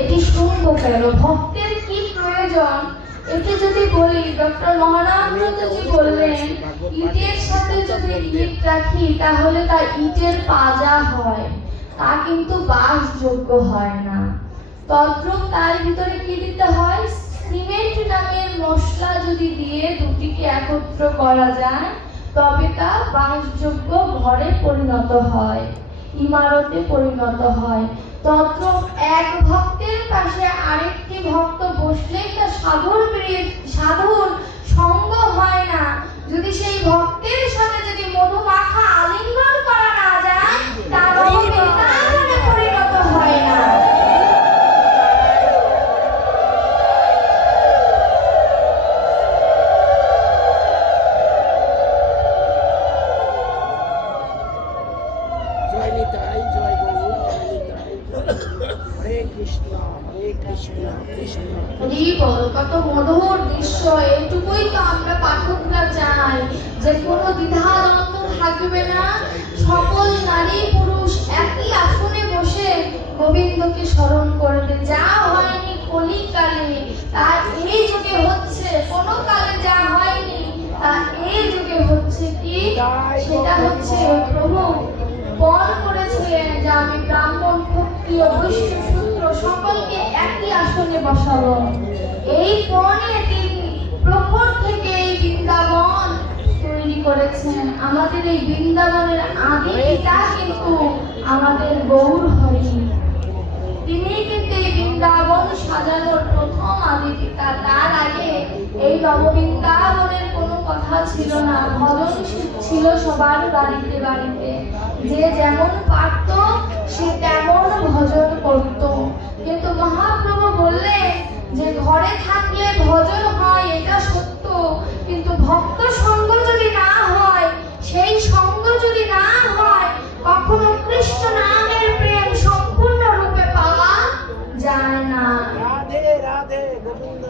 এটি শুনব কেন? ভক্তের কি প্রয়োজন? এটি যদি বলি, ডক্টর মহারামজি বললেন, ইটের সাথে যদি ইট রাখি, তাহলে তা ইটের পাজা হয়। তা কিন্তু বাসযোগ্য হয় না। তদ্রূপ তার ভিতরে কি দিতে হয়? সিমেন্ট নামের মশলা যদি দিয়ে দুটিকে একত্র করা যায়, তবে তা বাসযোগ্য ঘরে পরিণত হয়। ইমারতে পরিণত হয়। তদ্রূপ এক ভক্তের পাশে আরেকটি ভক্ত বসলেই তা সাধুর সাধুর সঙ্গ হয় না। যদি সেই ভক্তের সাথে যদি মধু মাখা আলিঙ্গন করা না যায় তার অবিতানে আসনে বসাবো এই পণে তিনি প্রখর থেকে এই বৃন্দাবন তৈরি করেছেন। আমাদের এই বৃন্দাবনের আদি পিতা কিন্তু আমাদের গৌর হরি তিনি কিন্তু এই বৃন্দাবন সাজানোর প্রথম আদি পিতা। তার আগে এই নববৃন্দাবনের কোনো কথা ছিল না। ভজন ছিল সবার বাড়িতে বাড়িতে। যে যেমন পারত, সে তেমন ভজন করত। কিন্তু মহাপ্রভু বললেন যে ঘরে থাকলে ভজন হয় এটা সত্য। কিন্তু ভক্ত সঙ্গ যদি না হয় সেই সঙ্গ যদি না হয় কখনো কৃষ্ণ নামের প্রেম সম্পূর্ণ রূপে পাওয়া যায় না।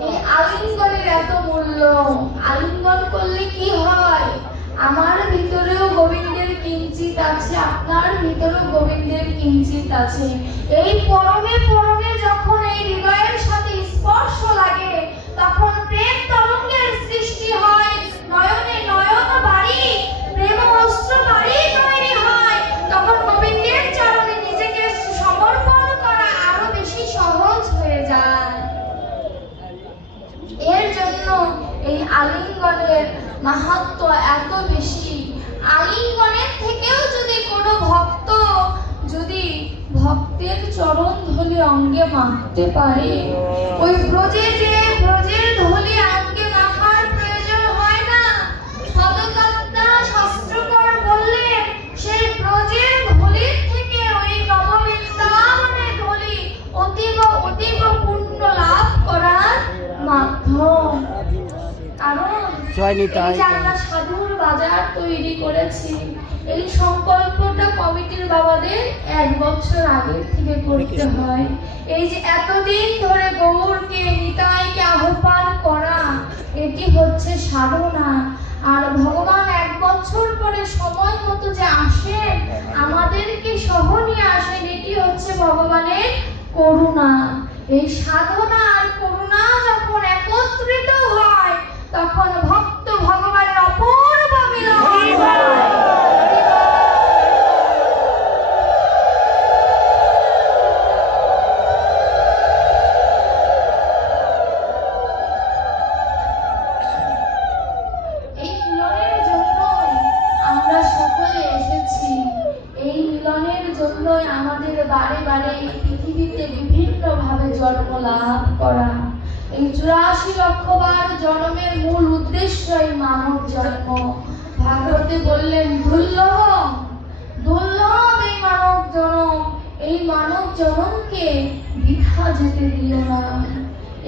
এই আলিঙ্গনের এত মূল্য আলিঙ্গন করলে কি হয়? আমার ভিতরেও গোবিন্দের কিঞ্চিত আছে আপনার ভিতরেও গোবিন্দের কিঞ্চিত আছে। এই পরমে পরমে এই আলিঙ্গনের মাহাত্ম এত বেশি। আলিঙ্গনের থেকেও যদি কোনো ভক্ত যদি ভক্তের চরণ অঙ্গে মাখতে পারে। ওই ব্রজে যে ব্রজের ধলি অঙ্গে মাখার প্রয়োজন হয় না সদকর্তা শাস্ত্রকর বললেন সেই ব্রজের ধলির থেকে ওই নববৃন্দাবনের ধলি অতীব অতীব পুণ্য লাভ করার মাধ্যম। কারণ জয় নিতাই বাজার তৈরি করেছি। এই সংকল্পটা কমিটির বাবাদের এক বছর আগে থেকে করতে হয়। এই যে এতদিন ধরে গৌরকে, নিতাইকে আহ্বান করা, এটি হচ্ছে সাধনা। আর ভগবান এক বছর পরে সময় মতো যে আসেন আমাদেরকে সহ নিয়ে আসেন, এটি হচ্ছে ভগবানের করুণা। এই সাধনা আর করুণা যখন একত্রিত হয়, তখন ভক্ত ভগবানের অপূর্ব জন্মের মূল উদ্দেশ্যই মানব জন্ম। ভাগবতে বললেন দুর্লভ দুর্লভ এই মানব জনম। এই মানব জনমকে বৃথা যেতে দিও না।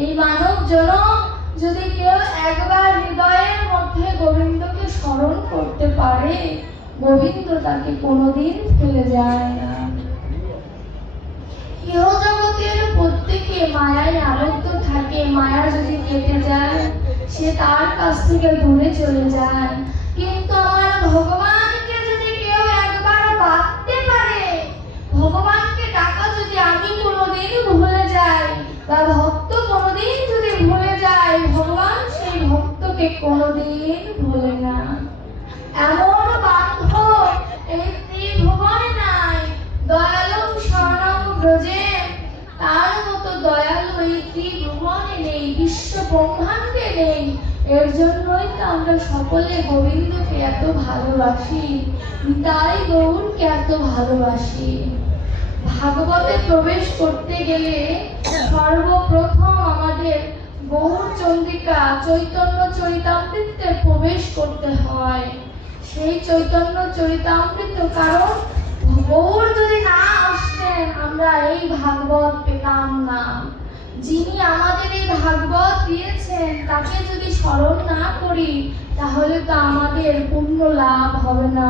এই মানব জনম যদি কেউ একবার হৃদয়ের মধ্যে গোবিন্দকে স্মরণ করতে পারে, গোবিন্দ তাকে কোনোদিন ফেলে যায় না। ইহজগতের প্রত্যেকে মায়ায় আবদ্ধ থাকে। মায়া যদি কেটে যায় সে তার কাছ থেকে দূরে চলে যায়। কিন্তু আমার ভগবানকে যদি কেউ একবার বাঁধতে পারে, ভগবানকে ডাকা যদি আমি কোনোদিন ভুলে যাই বা ভক্ত কোনোদিন যদি ভুলে যায় ভগবান সেই ভক্তকে কোনোদিন ভুলে না। এমন বান্ধব এই ত্রিভুবনে নাই। দয়ালু স্বর্ণম ব্রজে তার মতো দয়ালু এই নেই, বিশ্ব ব্রহ্মাণ্ডে নেই। এর জন্যই তো আমরা সকলে গোবিন্দকে এত ভালোবাসি। তাই গৌরকে এত ভালোবাসি। ভাগবতে প্রবেশ করতে গেলে সর্বপ্রথম আমাদের গৌর চন্দ্রিকা চৈতন্য চরিতামৃতে প্রবেশ করতে হয়। সেই চৈতন্য চরিতামৃত কারণ গৌর যদি না আসতেন, আমরা এই ভাগবত পেতাম না। যিনি আমাদের এই ভাগবত দিয়েছেন, তাকে যদি স্মরণ না করি, তাহলে তো আমাদের পূর্ণ লাভ হবে না।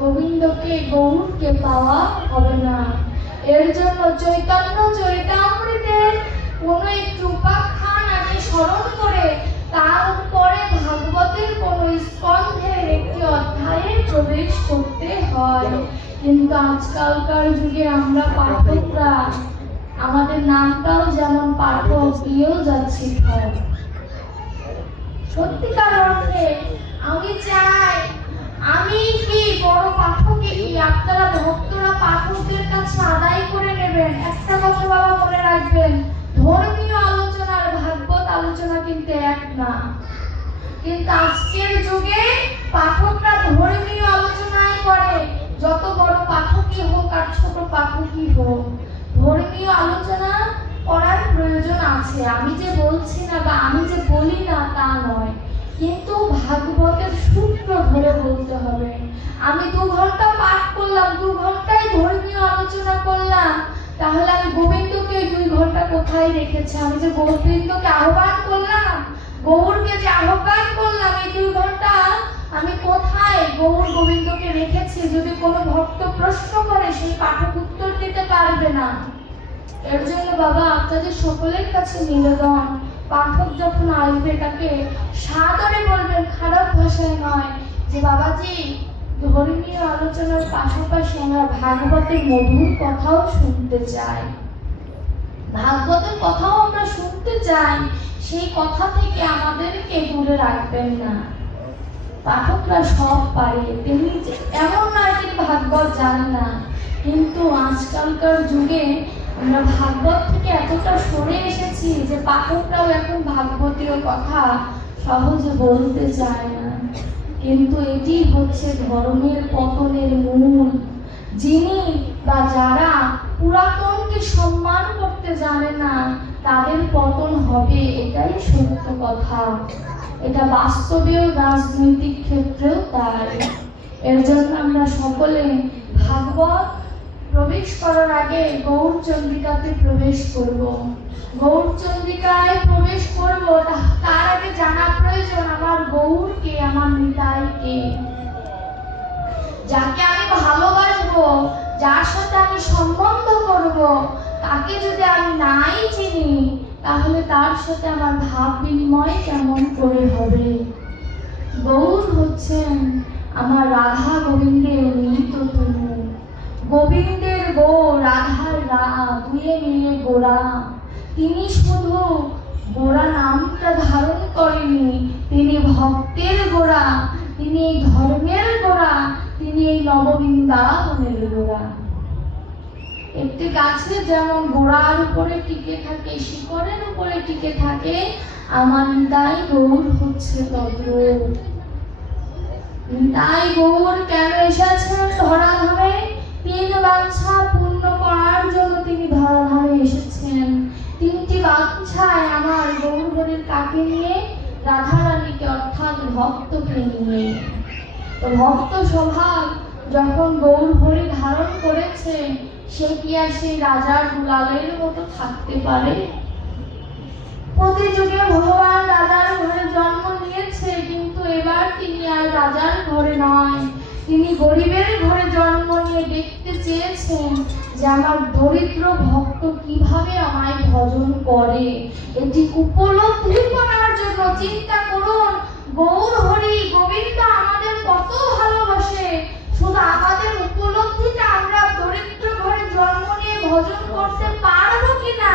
গোবিন্দকে, গৌরকে পাওয়া হবে না। এর জন্য চৈতন্য চরিতামৃতের কোনো একটি উপাখ্যান আগে স্মরণ করে তারপরে ভাগবতের কোনো স্কন্ধের একটি অধ্যায়ে প্রবেশ করতে হয়। কিন্তু আজকালকার যুগে আমরা পাঠকরা আমাদের নামটাও যেমন পাঠক যাচ্ছি সত্যিকার অর্থে আমি চাই, আমি কি বড় কি আপনারা ভক্তরা পাঠকদের কাছে আদায় করে নেবেন? একটা কথা বাবা মনে রাখবেন, ধর্মীয় আলোচনার ভাগবত আলোচনা কিন্তু এক না। কিন্তু আজকের যুগে পাঠকরা ধর্মীয় আলোচনায় করে যত বড় পাঠকই হোক আর ছোট পাঠকই হোক। ধর্মীয় আলোচনা করার প্রয়োজন আছে। আমি যে বলছি না বা আমি যে বলি না তা নয়। কিন্তু ভাগবতের সূত্র ধরে বলতে হবে। আমি দু ঘণ্টা পাঠ করলাম, দু ঘন্টায় ধর্মীয় আলোচনা করলাম। তাহলে আমি গোবিন্দকে দুই ঘণ্টা কোথায় রেখেছি? আমি যে গোবিন্দকে আহ্বান করলাম, গৌরকে যে আহ্বান করলাম, এই দুই ঘণ্টা আমি কোথায় গৌর গোবিন্দকে রেখেছি যদি কোনো ভক্ত প্রশ্ন করে, সেই পাঠক উত্তর দিতে পারবে না। এর জন্য বাবা, আপনাদের সকলের কাছে নিবেদন। পাঠক যখন আসবে, তাকে সাদরে বলবেন, খারাপ ভাষায় নয় যে, বাবাজি, ধর্মীয় আলোচনার পাশাপাশি আমরা ভাগবতের মধুর কথাও শুনতে চাই। ভাগবতের কথাও আমরা শুনতে চাই। সেই কথা থেকে আমাদেরকে দূরে রাখবেন না। পাঠকরা সব পারে। যে- এমন নয় তিনি ভাগবত জানে না। কিন্তু আজকালকার যুগে আমরা ভাগবত থেকে এতটা সরে এসেছি যে পাঠকরাও এখন ভাগবতীয় কথা সহজে বলতে চায় না। কিন্তু এটি হচ্ছে ধর্মের পতনের মূল। যিনি বা যারা পুরাতনকে সম্মান করতে জানে না, তাদের পতন হবে, এটাই সত্য কথা। এটা বাস্তবেও রাজনৈতিক ক্ষেত্রেও তাই। এর জন্য আমরা সকলে ভাগবত প্রবেশ করার আগে গৌরচন্দ্রিকাতে প্রবেশ করব। গৌরচন্দ্রিকায় প্রবেশ করব তার আগে জানা প্রয়োজন, আমার গৌরকে আমার নিতাইকে যাকে আমি ভালোবাসবো, যার সাথে আমি সম্বন্ধ করব তাকে যদি আমি নাই চিনি, তাহলে তার সাথে আমার ভাব বিনিময় কেমন করে হবে? গৌর হচ্ছেন আমার রাধা গোবিন্দের মিলিত তনু। গোবিন্দের গো রাধার রা, দুয়ে মিলে গোরা। তিনি শুধু গোরা নামটা ধারণ করেনি, তিনি ভক্তের গোড়া তিনি এই ধর্মের গোড়া তিনি এই নববৃন্দাবনের গোড়া একটি গাছে যেমন গোড়ার উপরে টিকে থাকে, শিকড়ের উপরে টিকে থাকে, আমার নিতাই গৌর হচ্ছে নিতাই গৌর কেন এসেছেন ধরাধামে তিন বাঞ্ছা পূর্ণ করার জন্য তিনি ধরাধামে এসেছেন। তিনটি বাঞ্ছায় আমার গৌর হরির কাকে নিয়ে? রাধারানীকে, অর্থাৎ ভক্তকে নিয়ে। তো ভক্ত স্বভাব যখন গৌর হরি সে কি আর সেই রাজার দুলালের মতো থাকতে পারে? প্রতি ভগবান রাজার ঘরে জন্ম নিয়েছে, কিন্তু এবার তিনি আর রাজার ঘরে নয়। তিনি গরিবের ঘরে জন্ম নিয়ে দেখতে চেয়েছেন, যে আমার দরিদ্র ভক্ত কীভাবে আমায় ভজন করে। এটি উপলব্ধি করার জন্য চিন্তা করুন, গৌর হরি গোবিন্দ আমাদের কত ভালোবাসে। শুধু আমাদের উপলব্ধিটা আমরা দরিদ্র ঘরে জন্ম নিয়ে ভজন করতে পারব কিনা?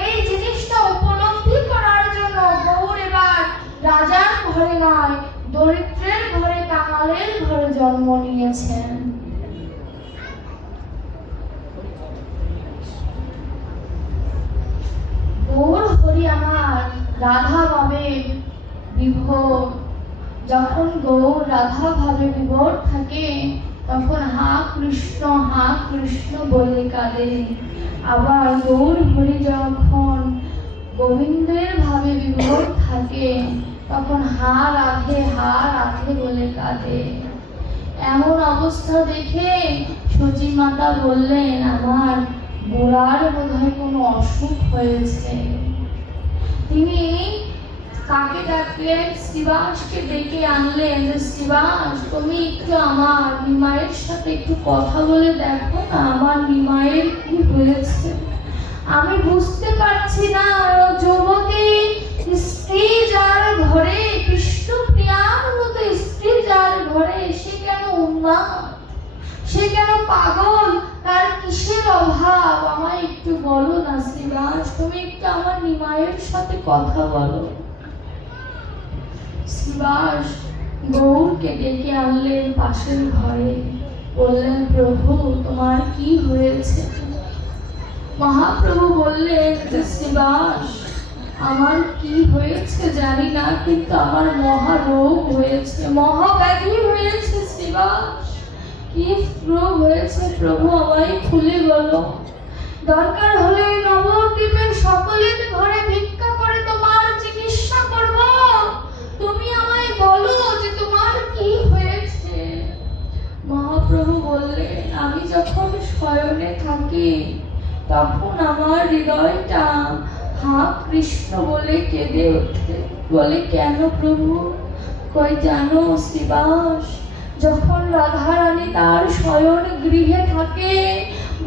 এই জিনিসটা উপলব্ধি করার জন্য গৌর এবার রাজার ঘরে নয়, দরিদ্রের ঘরে কাঙালের ঘরে জন্ম নিয়েছেন। গৌর হরি আমার রাধা বাবে বিভোর যখন গৌর রাধা ভাবে বিভোর থাকে, তখন হা কৃষ্ণ হা কৃষ্ণ বলে কাঁদে। আবার গৌর হরি যখন গোবিন্দের ভাবে বিভোর থাকে, তখন হা রাধে হা রাধে বলে কাঁদে। এমন অবস্থা দেখে সচি মাতা বললেন, আমার বুড়ার বোধহয় কোনো অসুখ হয়েছে। তিনি কাকে ডাকলেন শিবাসকে ডেকে আনলেন যে শিবাস তুমি একটু আমার নিমায়ের সাথে একটু কথা বলে দেখো না, আমার নিমায়ের কি হয়েছে? আমি বুঝতে পারছি না, যুবতী, স্ত্রী যার ঘরে বিষ্ণু প্রিয়ার মতো স্ত্রী যার ঘরে, সে কেন উন্মাদ? সে কেন পাগল? তার কিসের অভাব? আমায় একটু বলো না শিবাস তুমি একটু আমার নিমায়ের সাথে কথা বলো। শিবাস গৌরকে ডেকে আনলেন পাশের ঘরে। বললেন, প্রভু, তোমার কি হয়েছে? মহাপ্রভু বললেন, যে শিবাস আমার কি হয়েছে জানি না, কিন্তু আমার মহা রোগ হয়েছে। মহাব্যাধি হয়েছে শিবাস কি রোগ হয়েছে প্রভু, আমায় খুলে বলো। দরকার হলে নবদ্বীপের সকলের ঘরে মহাপ্রভু বললেন আমি যখন শয়নে থাকি, তখন আমার হৃদয়টা হা কৃষ্ণ বলে কেঁদে ওঠে। বলে, কেন প্রভু? কই জানো শ্রীবাস যখন রাধারানী তার শয়ন গৃহে থাকে,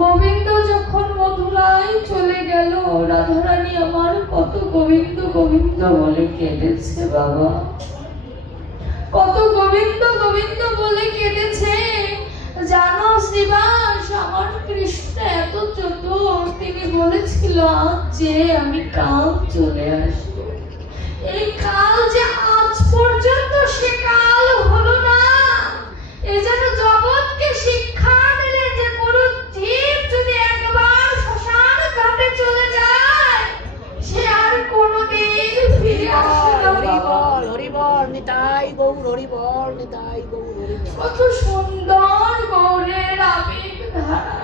গোবিন্দ যখন মধুরায় চলে গেল, রাধারানী আমার কত গোবিন্দ গোবিন্দ বলে কেঁদেছে বাবা। কত গোবিন্দ গোবিন্দ বলে কেঁদেছে। জানো শ্রীবাস আমার কৃষ্ণ এত চতুর। তিনি বলেছিল যে আমি কাল চলে আসব। এই কাল যে আজ পর্যন্ত, সে কাল হলো না। এ যেন জগৎকে শিক্ষা দিলে যে কোনো জীব যদি একবার শ্মশান ঘাটে চলে যায়, সে আর কোনোদিন ফিরে আসে না। হরি বাবা। বল হরি বল নিতাই গৌর, হরিবল, নিতাই গৌর। কত সুন্দর গৌরের আবেগ ধারা।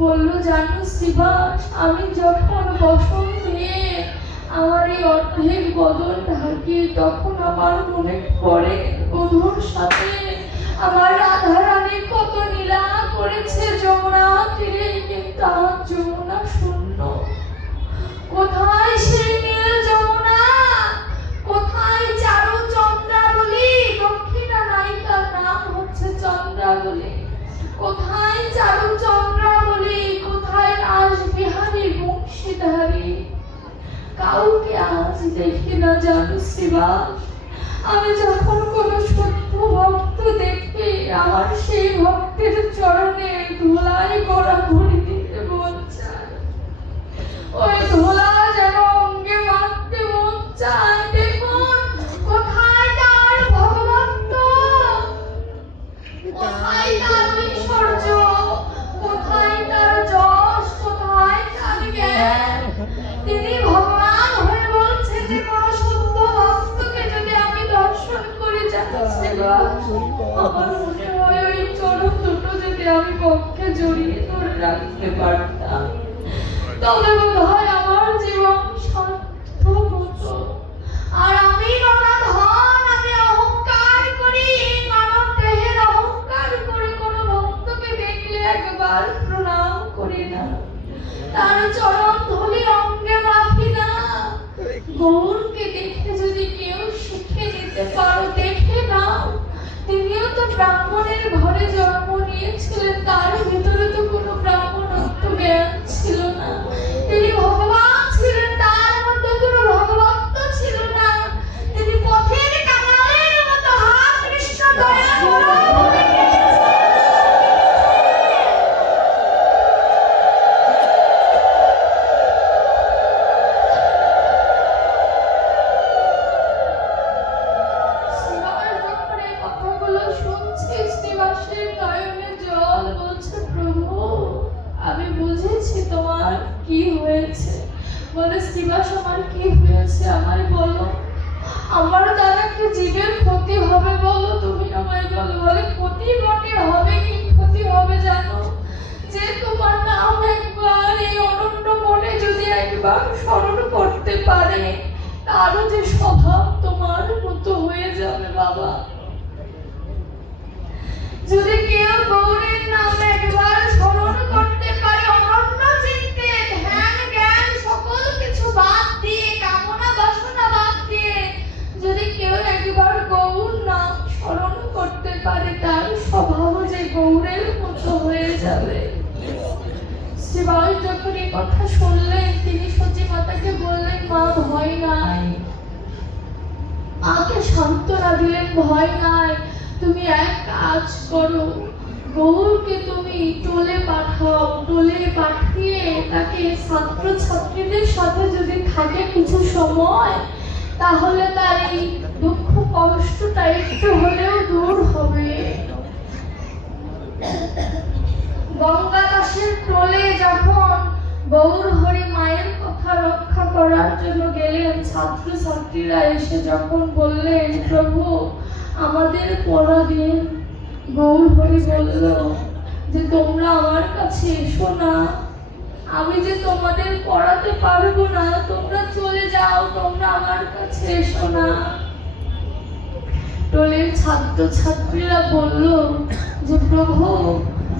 বলল, জানো শিবাস, আমি যখন বসন্তে আমার এই অর্ধেক বদল ঢাকি, তখন আমার মনে পড়ে বধুর সাথে আমার রাধা রানী কত নীলা করেছে, যমুনা তীরে, কিন্তু আজ যমুনা শূন্য। কোথায় সেই নীল যমুনা কোথায় চারু চন্দ্রাবলী দক্ষিণা নায়িকার নাম হচ্ছে চন্দ্রাবলী কোথায় চন্দ্রাবলী কোথায় কাউকে আজ দেখি না শিবা। আমি যখন কোনো সত্য ভক্ত দেখি আমার সেই ভক্তের চরণে ধুলাই করা ঘুরি দিতে চায় ওই গৌরকে দেখে যদি কেউ শিখে দিতে পারো, দেখে নাও। তিনিও তো ব্রাহ্মণের ঘরে জন্ম নিয়েছিলেন তার ভিতরে তো কোনো ব্রাহ্মণত্ব বুঝেছি তোমার কি হয়েছে। বলে শিবাস আমার কি হয়েছে আমায় বলো। আমার দ্বারা কি জীবের ক্ষতি হবে বলো তুমি আমায় বলো। বলে, ক্ষতি বটে, হবে কি ক্ষতি হবে জানো? যে তোমার নাম একবার এই অনন্য মনে যদি একবার স্মরণ করতে পারে, তারও যে স্বভাব তোমার মতো হয়ে যাবে বাবা। যদি কেউ গৌরের নাম একবার স্মরণ করতে পারে অনন্য চিত্তে ধ্যান জ্ঞান সকল কিছু বাদ দিয়ে, কামনা বাসনা বাদ দিয়ে যদি কেউ একবার গৌর নাম স্মরণ করতে পারে, তার স্বভাব যে গৌরের মতো হয়ে যাবে। শিবাই যখন এই কথা শুনলেন, তিনি সতী মাতাকে বললেন, মা, ভয় নাই। মাকে সান্ত্বনা দিলেন, ভয় নাই। তুমি এক কাজ করো গৌরকে তুমি টোলে পাঠাও, টোলে পাঠিয়ে তাকে ছাত্র ছাত্রীদের সাথে যদি থাকে কিছু সময়, তাহলে তার এই দুঃখ কষ্টটা একটু হলেও দূর হবে। গঙ্গা দাসের টোলে যখন গৌর হরি মায়ের কথা রক্ষা করার জন্য গেলেন ছাত্র ছাত্রীরা এসে যখন বললেন, প্রভু, আমাদের পড়া দিন গৌর বলল যে তোমরা আমার কাছে এসো না। আমি যে তোমাদের পড়াতে পারব না, তোমরা চলে যাও, তোমরা আমার কাছে এসো না। টোলের ছাত্র ছাত্রীরা বলল, যে প্রভু,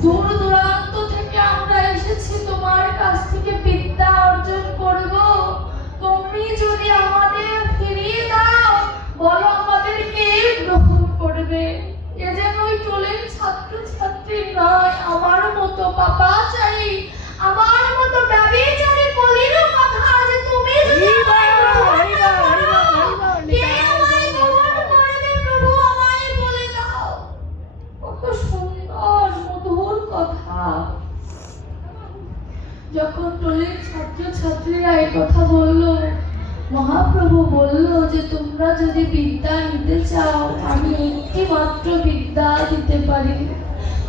দূর দূরান্ত থেকে আমরা এসেছি, তোমার কাছ থেকে বিদ্যা অর্জন করব। তুমি যদি আমাদের ফিরিয়ে দাও, বলো আমাদের কে গ্রহণ করবে? এ যেন ওই ছাত্র ছাত্রী নয় আমার মতো পাপা চাই আমার মতো ব্যবিচারী কলির কথা যে তুমি যদি যখন টোলের ছাত্র ছাত্রীরা এই কথা বলল মহাপ্রভু বলল যে, তোমরা যদি বিদ্যা নিতে চাও, আমি একটি মাত্র বিদ্যা দিতে পারি।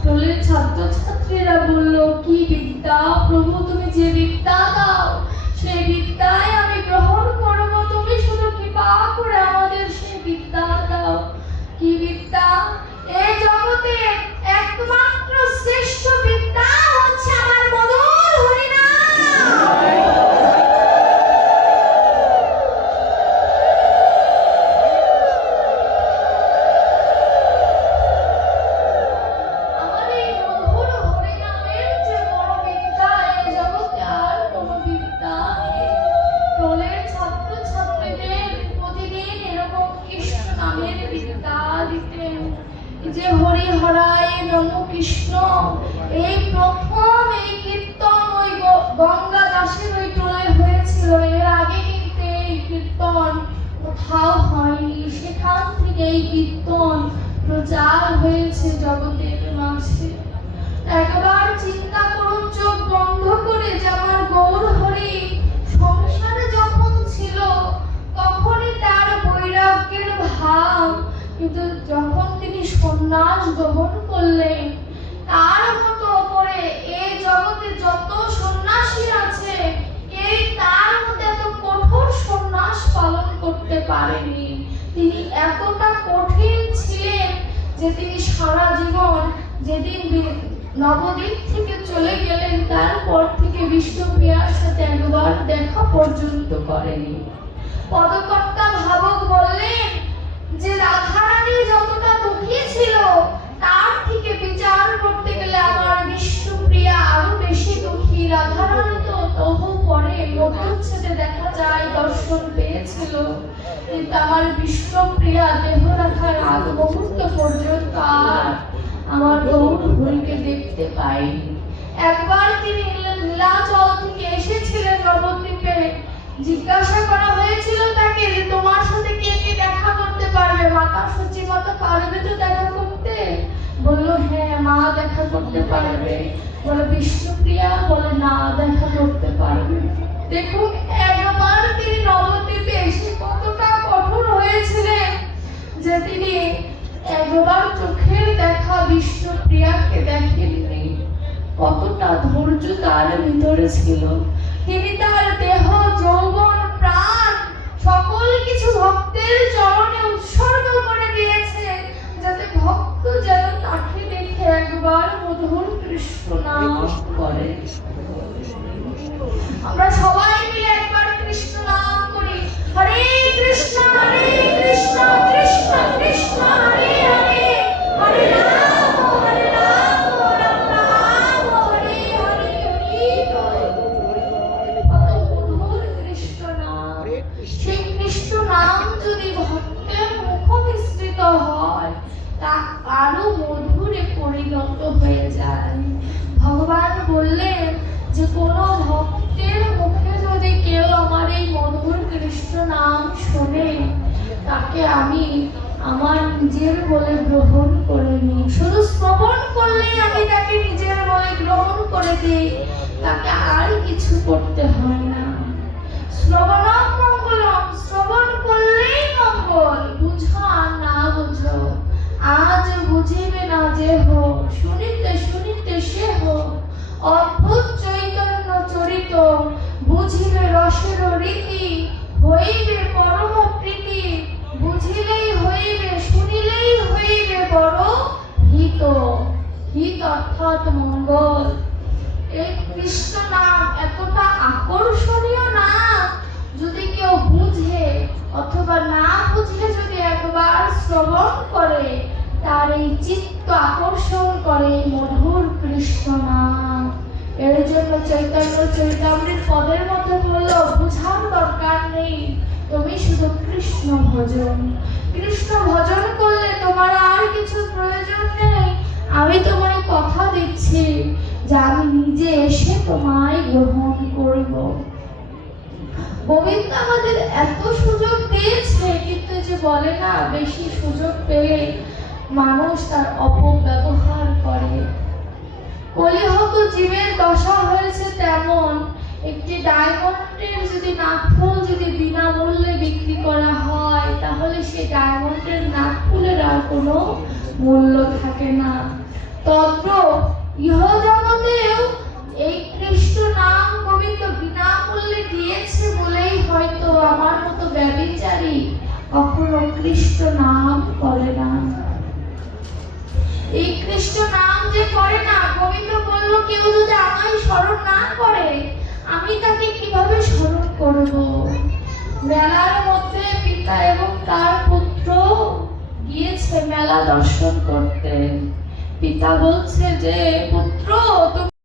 টোলের ছাত্র ছাত্রীরা বলল, কি বিদ্যা? প্রভু, তুমি যে বিদ্যা দাও, সেই বিদ্যায় আমি গ্রহণ করব। তুমি শুধু কৃপা করে আমাদের সেই বিদ্যা দাও। কি বিদ্যা? এই জগতে একমাত্র শ্রেষ্ঠ বিদ্যা কিন্তু যখন তিনি সন্ন্যাস গ্রহণ করলেন, তার মতো করে এই জগতে যত সন্ন্যাসী আছে এই তার মধ্যে এত কঠোর সন্ন্যাস পালন করতে পারেনি। তিনি এতটা কঠিন ছিলেন যে তিনি সারা জীবন যেদিন নবদ্বীপ থেকে চলে গেলেন, তারপর থেকে বিষ্ণুপ্রিয়ার সাথে একবার দেখা পর্যন্ত করেনি। পদকর্তা ভাবক বললেন যে রাধারানী যতটা দুঃখী ছিল, তার থেকে বিচার করতে গেলে আমার বিষ্ণুপ্রিয়া আরও বেশি দুঃখী। রাধারানী তো তবু পরে মধ্যচ্ছেদে দেখা যায়, দর্শন পেয়েছিল। কিন্তু আমার বিষ্ণুপ্রিয়া দেহ রাখার আগ মুহূর্ত পর্যন্ত আর আমার গৌর হরিকে দেখতে পাইনি একবার তিনি নীলাচল থেকে এসেছিলেন নবদ্বীপে। জিজ্ঞাসা করা হয়েছিল তাকে তোমার সাথে কে কে তোমার মাতা সূচি মতো পারবে তো দেখা করতে? বলল হ্যাঁ মা দেখা করতে পারবে। বলো বিষ্ণুপ্রিয়া বলে, না, দেখা করতে পারবে। দেখুন একবার তিনি নবদ্বীপে এসে কতটা কঠোর হয়েছিলেন যে তিনি একবার চোখের দেখা বিষ্ণুপ্রিয়াকে দেখেননি। কতটা ধৈর্য তার ভিতরে ছিল। তিনি তার দেহ, যৌবন, প্রাণ, সকল কিছু ভক্তের কৃষ্ণ করে। আমরা তাকে আমি আমার নিজের বলে গ্রহণ করে নিই শুধু শ্রবণ করলেই আমি তাকে নিজের বলে গ্রহণ করে দিই। তাকে আর কিছু করতে হয় না। মঙ্গলম, শ্রবণ করলেই মঙ্গল। আর না আজ বুঝিবে না যে শুনিতে শুনিতে সে অদ্ভুত চৈতন্য চরিত, বুঝিবে রসের রীতি, হইবে পরম প্রীতি। বুঝিলেই হইবে, শুনিলেই হইবে বড় হিত। হিত অর্থাৎ মঙ্গল। এই কৃষ্ণ নাম এতটা আকর্ষণীয় নাম যদি কেউ বুঝে, অথবা না বুঝে যদি একবার শ্রবণ করে, তার এই চিত্ত আকর্ষণ করে মধুর কৃষ্ণ নাম। এর জন্য চৈতন্য চৈতামৃত পদের মধ্যে বলল বুঝার দরকার নেই তুমি শুধু কৃষ্ণ ভজন। কৃষ্ণ ভজন করলে তোমার আর কিছু প্রয়োজন নেই। আমি তোমায় কথা দিচ্ছি যে আমি নিজে এসে তোমায় গ্রহণ করব। গোবিন্দ আমাদের এত সুযোগ দিয়েছে, কিন্তু যে বলে না, বেশি সুযোগ পেলে মানুষ তার অপব্যবহার করে। কলিহত জীবের দশা হয়েছে তেমন ডায়মন্ডের যদি নাকফুল যদি বিনামূল্যে বিক্রি করা হয়, তাহলে সেই ডায়মন্ডের নাকফুলের আর কোনো মূল্য থাকে না। তদ্র ইহ জগতেও এই কৃষ্ণ নাম গোবিন্দ বিনামূল্যে দিয়েছে বলেই হয়তো আমার মতো ব্যবিচারী কখনো কৃষ্ণ নাম করে না। এই কৃষ্ণ নাম যে করে না, গোবিন্দ বলল, কেউ যদি আমায় স্মরণ না করে, আমি তাকে কীভাবে স্মরণ করব? মেলার মধ্যে পিতা এবং তার পুত্র গিয়েছে মেলা দর্শন করতে। পিতা বলছে যে, পুত্র